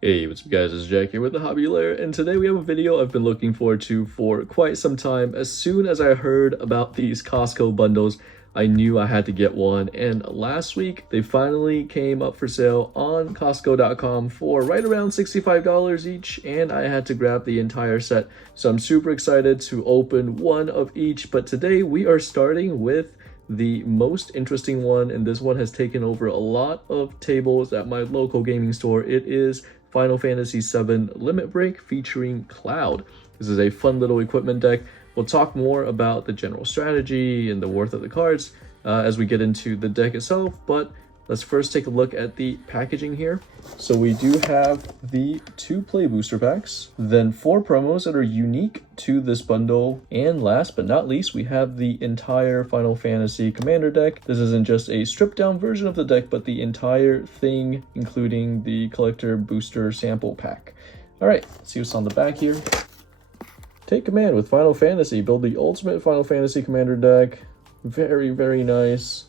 Hey, what's up guys, it's Jack here with the Hobby Lair, and today we have a video I've been looking forward to for quite some time. As soon as I heard about these Costco bundles, I knew I had to get one, and last week they finally came up for sale on Costco.com for right around $65 each, and I had to grab the entire set. So I'm super excited to open one of each, but today we are starting with the most interesting one, and this one has taken over a lot of tables at my local gaming store. It is Final Fantasy VII Limit Break featuring Cloud. This is a fun little equipment deck. We'll talk more about the general strategy and the worth of the cards as we get into the deck itself, but let's first take a look at the packaging here. So we do have the 2 play booster packs, then 4 promos that are unique to this bundle, and last but not least, we have the entire Final Fantasy Commander deck. This isn't just a stripped down version of the deck, but the entire thing, including the collector booster sample pack. All right, let's see what's on the back here. Take command with Final Fantasy. Build the ultimate Final Fantasy Commander deck. Very, very nice.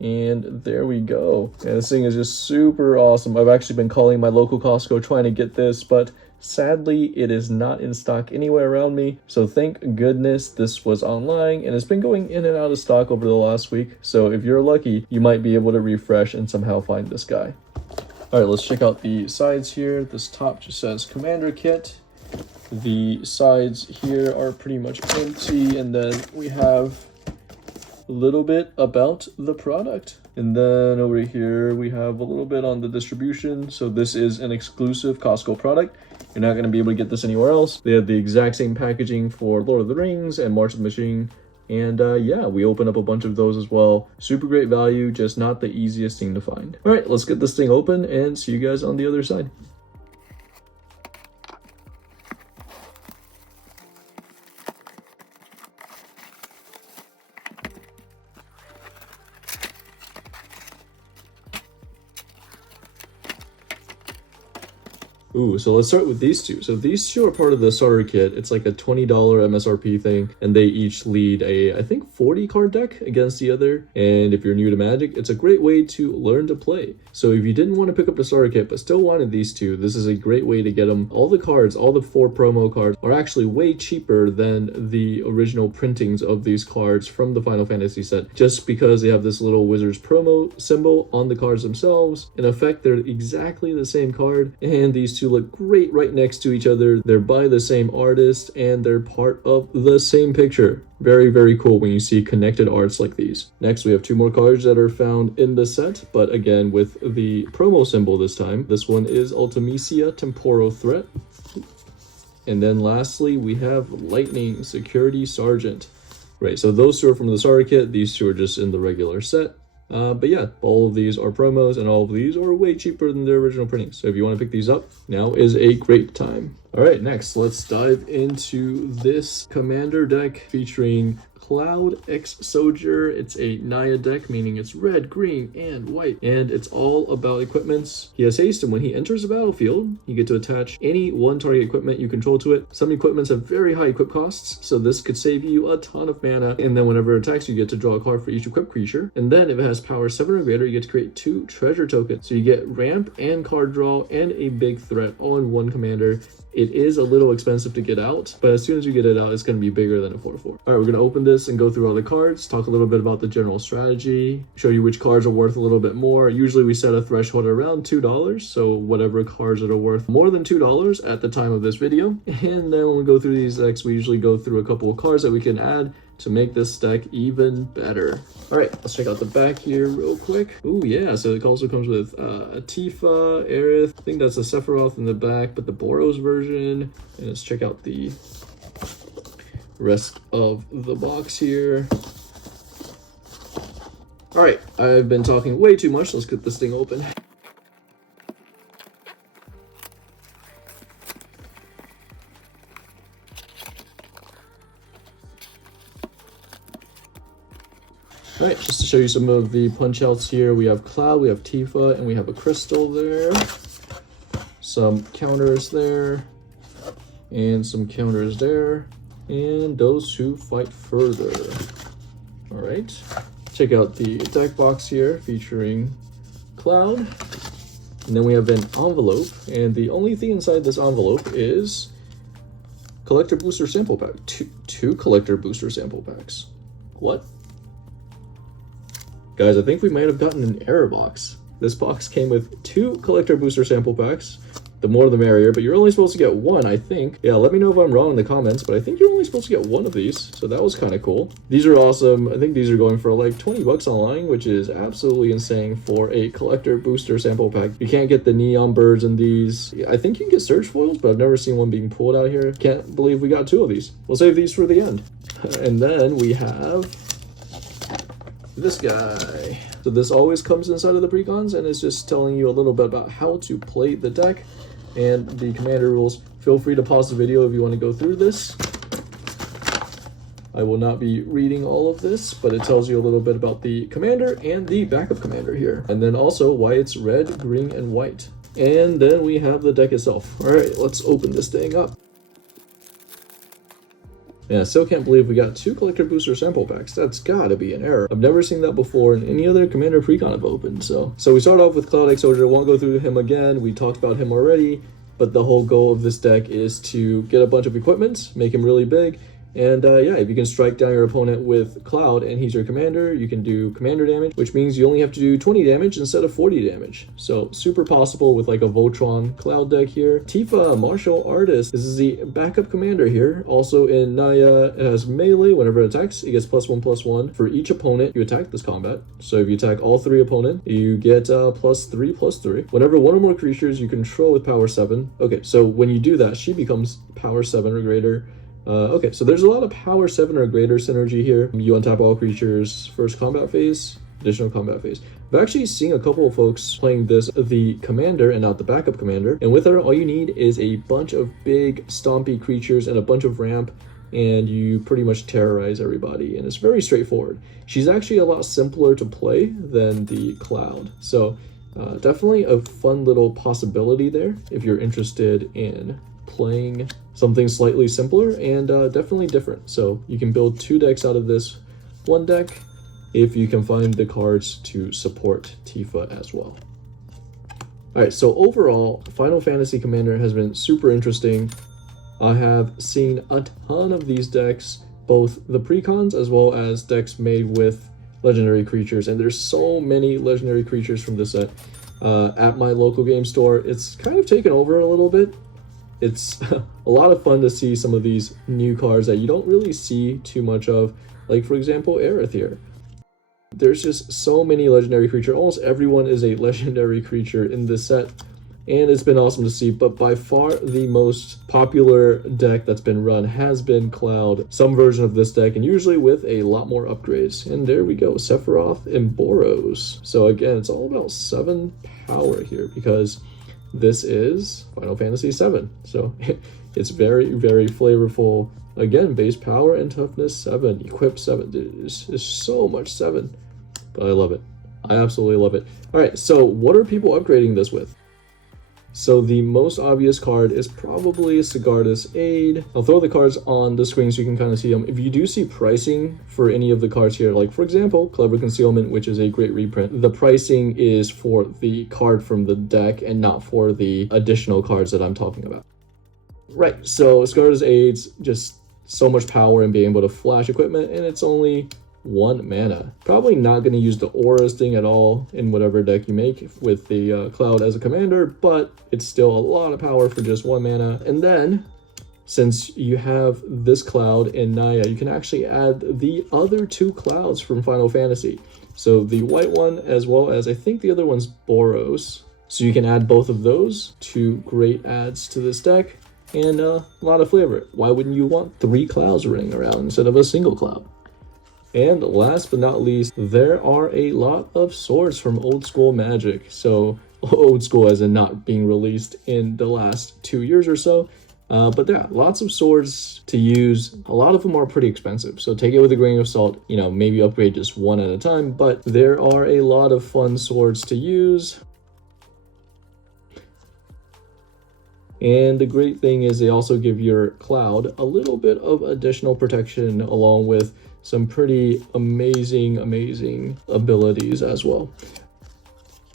And there we go. And this thing is just super awesome. I've actually been calling my local Costco trying to get this, but sadly it is not in stock anywhere around me. So thank goodness this was online, and it's been going in and out of stock over the last week. So if you're lucky, you might be able to refresh and somehow find this guy. All right, let's check out the sides here. This top just says Commander Kit. The sides here are pretty much empty, and then we have a little bit about the product, and then over here we have a little bit on the distribution. So this is an exclusive Costco product. You're not going to be able to get this anywhere else. They have the exact same packaging for Lord of the Rings and March of the Machine, and yeah, we opened up a bunch of those as well. Super great value, just not the easiest thing to find. All right, let's get this thing open and see you guys on the other side. Ooh, so let's start with these two. So these two are part of the starter kit. It's like a $20 MSRP thing, and they each lead a, I think, 40 card deck against the other. And if you're new to Magic, it's a great way to learn to play. So if you didn't want to pick up the starter kit, but still wanted these two, this is a great way to get them. All the cards, all the 4 promo cards are actually way cheaper than the original printings of these cards from the Final Fantasy set, just because they have this little Wizards promo symbol on the cards themselves. In effect, they're exactly the same card, and these two look great right next to each other. They're by the same artist, and they're part of the same picture. Very, very cool when you see connected arts like these. Next, we have 2 more cards that are found in the set, but again with the promo symbol this time. This one is Ultimecia Temporo Threat. And then lastly, we have Lightning Security Sergeant. Right, so those 2 are from the starter kit. These 2 are just in the regular set. But yeah, all of these are promos, and all of these are way cheaper than their original printing. So if you want to pick these up, now is a great time. All right, next, let's dive into this Commander deck featuring Cloud X Soldier. It's a Naya deck, meaning it's red, green, and white, and it's all about equipments. He has haste, and when he enters the battlefield, you get to attach any 1 target equipment you control to it. Some equipments have very high equip costs, so this could save you a ton of mana, and then whenever it attacks, you get to draw a card for each equipped creature. And then if it has power 7 or greater, you get to create 2 treasure tokens. So you get ramp and card draw and a big threat all in 1 commander. It is a little expensive to get out, but as soon as you get it out, it's going to be bigger than a 4/4. All right, we're going to open this and go through all the cards, talk a little bit about the general strategy, show you which cards are worth a little bit more. Usually we set a threshold around $2, so whatever cards that are worth more than $2 at the time of this video. And then when we go through these decks, we usually go through a couple of cards that we can add to make this deck even better. All right, let's check out the back here real quick. Ooh, yeah, so it also comes with a Tifa, Aerith. I think that's a Sephiroth in the back, but the Boros version. And let's check out the rest of the box here. All right, I've been talking way too much. Let's get this thing open. All right, just to show you some of the punch outs here, we have Cloud, we have Tifa, and we have a Crystal there. Some counters there, and some counters there, and those who fight further. All right, check out the deck box here featuring Cloud, And then we have an envelope, and the only thing inside this envelope is collector booster sample pack. Two collector booster sample packs. What? Guys, I think we might have gotten an error box. This box came with 2 collector booster sample packs. The more the merrier, but you're only supposed to get 1, I think. Yeah, let me know if I'm wrong in the comments, but I think you're only supposed to get 1 of these, so that was kind of cool. These are awesome. I think these are going for like 20 bucks online, which is absolutely insane for a collector booster sample pack. You can't get the neon birds in these. I think you can get surge foils, but I've never seen one being pulled out here. Can't believe we got 2 of these. We'll save these for the end. And then we have this guy. So this always comes inside of the precons, and it's just telling you a little bit about how to play the deck and the commander rules. Feel free to pause the video if you want to go through this. I will not be reading all of this, but it tells you a little bit about the commander and the backup commander here. And then also why it's red, green, and white. And then we have the deck itself. All right, let's open this thing up. Yeah, I still can't believe we got 2 collector booster sample packs. That's gotta be an error. I've never seen that before in any other commander precon I've opened. So we start off with Cloud Exposure. I won't go through him again. We talked about him already, but the whole goal of this deck is to get a bunch of equipment, make him really big. And yeah, if you can strike down your opponent with Cloud and he's your commander, you can do commander damage, which means you only have to do 20 damage instead of 40 damage. So super possible with like a Voltron Cloud deck here. Tifa, Martial Artist. This is the backup commander here. Also in Naya, it has melee. Whenever it attacks, it gets +1/+1 for each opponent you attack this combat. So if you attack all 3 opponents, you get +3/+3. Whenever 1 or more creatures you control with power 7. Okay, so when you do that, she becomes power 7 or greater. Okay, so there's a lot of power 7 or greater synergy here. You untap all creatures first combat phase, additional combat phase. I've actually seen a couple of folks playing this, the commander and not the backup commander. And with her, all you need is a bunch of big stompy creatures and a bunch of ramp, and you pretty much terrorize everybody. And it's very straightforward. She's actually a lot simpler to play than the Cloud. So definitely a fun little possibility there if you're interested in playing something slightly simpler and definitely different. So you can build 2 decks out of this one deck if you can find the cards to support Tifa as well. All right, so overall, Final Fantasy Commander has been super interesting. I have seen a ton of these decks, both the precons as well as decks made with legendary creatures, and there's so many legendary creatures from this set. At my local game store, it's kind of taken over a little bit. It's a lot of fun to see some of these new cards that you don't really see too much of, like for example Aerith here. There's just so many legendary creatures. Almost everyone is a legendary creature in this set, and it's been awesome to see. But by far the most popular deck that's been run has been Cloud, some version of this deck, and usually with a lot more upgrades. And there we go, Sephiroth and Boros. So again, it's all about 7 power here because this is Final Fantasy VII, so it's very, very flavorful. Again, base power and toughness 7, equip 7. Dude, it's so much 7, but I love it. I absolutely love it. All right, so what are people upgrading this with? So the most obvious card is probably Sigarda's Aid. I'll throw the cards on the screen so you can kind of see them. If you do see pricing for any of the cards here, like for example, Clever Concealment, which is a great reprint, the pricing is for the card from the deck and not for the additional cards that I'm talking about. Right, so Sigarda's Aid's just so much power in being able to flash equipment, and it's only 1 mana. Probably not going to use the Auras thing at all in whatever deck you make with the Cloud as a commander, but it's still a lot of power for just 1 mana. And then, since you have this Cloud in Naya, you can actually add the other 2 Clouds from Final Fantasy. So the white one, as well as I think the other one's Boros. So you can add both of those, 2 great adds to this deck, and a lot of flavor. Why wouldn't you want 3 Clouds running around instead of a single Cloud? And last but not least, there are a lot of swords from old school Magic. So old school as in not being released in the last 2 years or so. But yeah, lots of swords to use. A lot of them are pretty expensive, so take it with a grain of salt. You know, maybe upgrade just 1 at a time, but there are a lot of fun swords to use. And the great thing is they also give your Cloud a little bit of additional protection along with some pretty amazing abilities as well.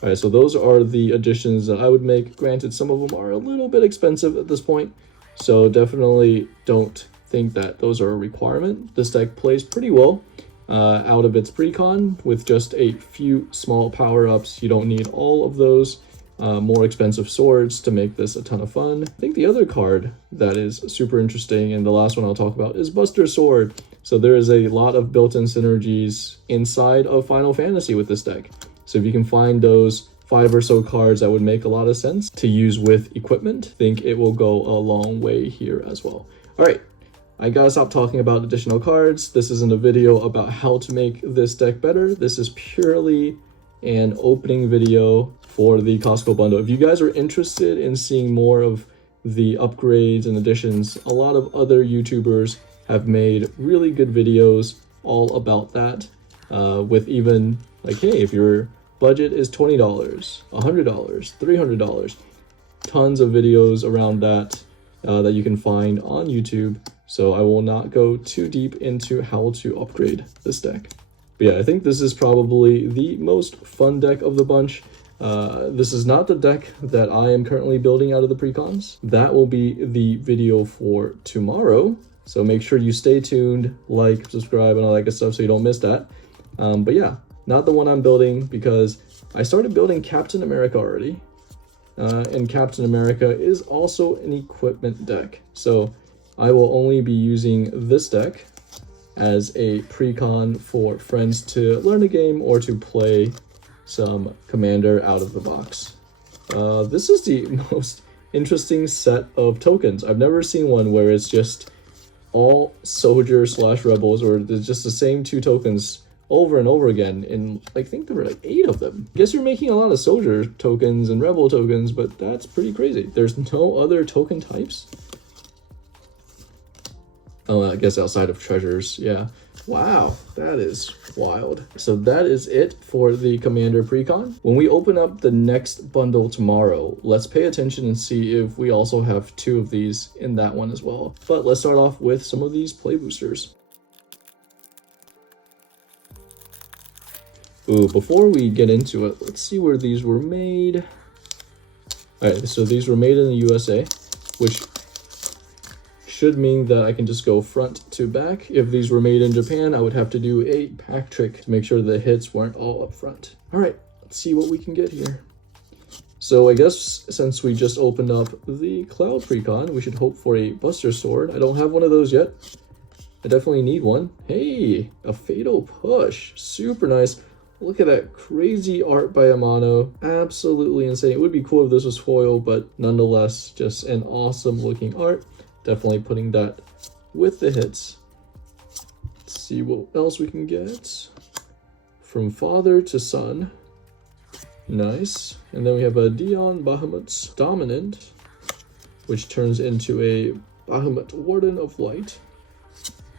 All right, so those are the additions that I would make. Granted, some of them are a little bit expensive at this point, so definitely don't think that those are a requirement. This deck plays pretty well out of its Precon with just a few small power-ups. You don't need all of those more expensive swords to make this a ton of fun. I think the other card that is super interesting, and the last one I'll talk about, is Buster Sword. So there is a lot of built-in synergies inside of Final Fantasy with this deck. So if you can find those 5 or so cards that would make a lot of sense to use with equipment, I think it will go a long way here as well. All right, I gotta stop talking about additional cards. This isn't a video about how to make this deck better. This is purely an opening video for the Costco bundle. If you guys are interested in seeing more of the upgrades and additions, a lot of other YouTubers have made really good videos all about that, with even like, hey, if your budget is $20, $100, $300, tons of videos around that that you can find on YouTube. So I will not go too deep into how to upgrade this deck. But yeah, I think this is probably the most fun deck of the bunch. This is not the deck that I am currently building out of the Precons. That will be the video for tomorrow. So make sure you stay tuned, like, subscribe, and all that good stuff so you don't miss that. But yeah, not the one I'm building because I started building Captain America already. And Captain America is also an equipment deck. So I will only be using this deck as a Precon for friends to learn a game or to play some Commander out of the box. This is the most interesting set of tokens. I've never seen one where it's just all soldier / rebels, or there's just the same 2 tokens over and over again, and I think there were like 8 of them. I guess you're making a lot of soldier tokens and rebel tokens, but that's pretty crazy. There's no other token types? Oh, I guess outside of treasures, yeah. Wow, that is wild. So that is it for the Commander Precon. When we open up the next bundle tomorrow, let's pay attention and see if we also have 2 of these in that one as well. But let's start off with some of these play boosters. Ooh, before we get into it, let's see where these were made. All right, so these were made in the USA, which should mean that I can just go front to back. If these were made in Japan, I would have to do a pack trick to make sure the hits weren't all up front. All right, let's see what we can get here. So I guess since we just opened up the Cloud Precon, we should hope for a Buster Sword. I don't have one of those yet. I definitely need one. Hey, a Fatal Push, super nice. Look at that crazy art by Amano. Absolutely insane. It would be cool if this was foil, but nonetheless, just an awesome looking art. Definitely putting that with the hits. Let's see what else we can get. From Father to Son. Nice. And then we have a Dion Bahamut's Dominant, which turns into a Bahamut Warden of Light.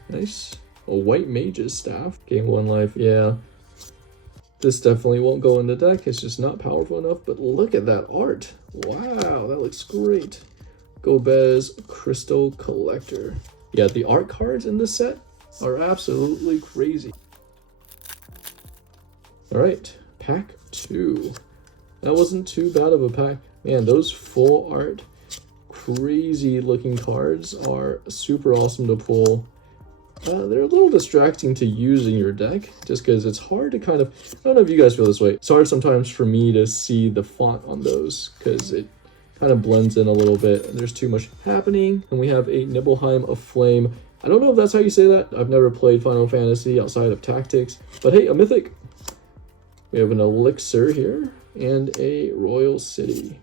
Nice. A White Mage's Staff. Gain 1 life. Yeah. This definitely won't go in the deck. It's just not powerful enough. But look at that art. Wow, that looks great. Gobez Crystal Collector. Yeah, the art cards in this set are absolutely crazy. All right, pack 2. That wasn't too bad of a pack. Man, those full art, crazy looking cards are super awesome to pull. They're a little distracting to use in your deck just because it's hard to kind of, I don't know if you guys feel this way. It's hard sometimes for me to see the font on those because it kind of blends in a little bit and there's too much happening. And we have a Nibelheim of Flame. I don't know if that's how you say that. I've never played Final Fantasy outside of Tactics, but hey, a mythic. We have an Elixir here and a Royal City.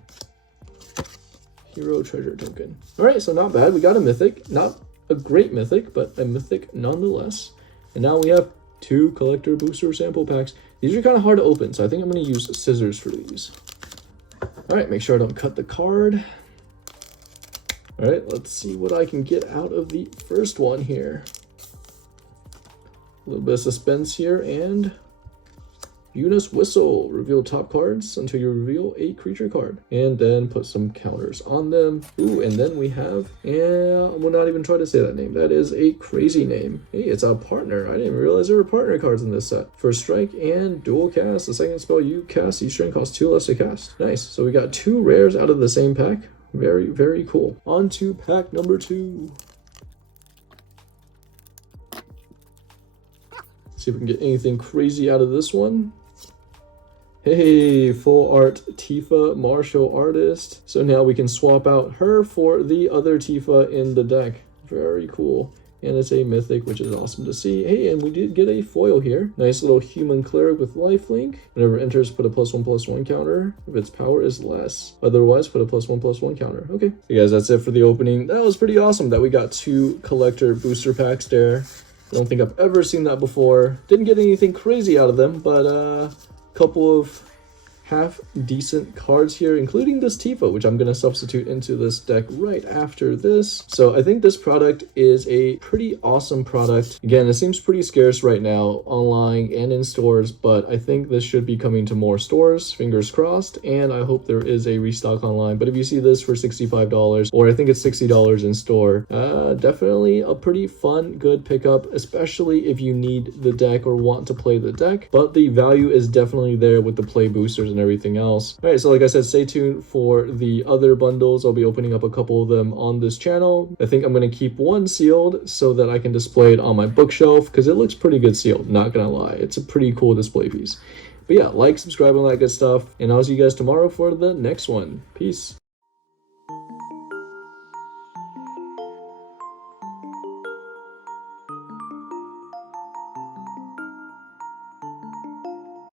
Hero Treasure Token. All right, so not bad. We got a mythic. Not a great mythic, but a mythic nonetheless. And now we have 2 collector booster sample packs. These are kind of hard to open, so I think I'm going to use scissors for these. All right, make sure I don't cut the card. All right, let's see what I can get out of the first one here. A little bit of suspense here, and Eunice Whistle. Reveal top cards until you reveal a creature card. And then put some counters on them. Ooh, and then we have, yeah, I will not even try to say that name. That is a crazy name. Hey, it's a partner. I didn't even realize there were partner cards in this set. First strike and dual cast. The second spell you cast each turn costs 2 less to cast. Nice. So we got 2 rares out of the same pack. Very, very cool. On to pack number 2. See if we can get anything crazy out of this one. Hey, full art Tifa martial artist. So now we can swap out her for the other Tifa in the deck. Very cool. And it's a mythic, which is awesome to see. Hey, and we did get a foil here. Nice little human cleric with lifelink. Whenever it enters, put a +1/+1 counter if its power is less. Otherwise, put a +1/+1 counter. Okay. So guys, that's it for the opening. That was pretty awesome that we got 2 collector booster packs there. I don't think I've ever seen that before. Didn't get anything crazy out of them, but a couple of half decent cards here, including this Tifa, which I'm going to substitute into this deck right after this. So I think this product is a pretty awesome product. Again, it seems pretty scarce right now online and in stores, but I think this should be coming to more stores, fingers crossed, and I hope there is a restock online. But if you see this for $65, or I think it's $60 in store, definitely a pretty fun, good pickup, especially if you need the deck or want to play the deck. But the value is definitely there with the play boosters and everything else. All right, so like I said, stay tuned for the other bundles. I'll be opening up a couple of them on this channel. I think I'm going to keep one sealed so that I can display it on my bookshelf because it looks pretty good sealed, not gonna lie. It's a pretty cool display piece. But yeah, like, subscribe, all that good stuff, and I'll see you guys tomorrow for the next one. Peace.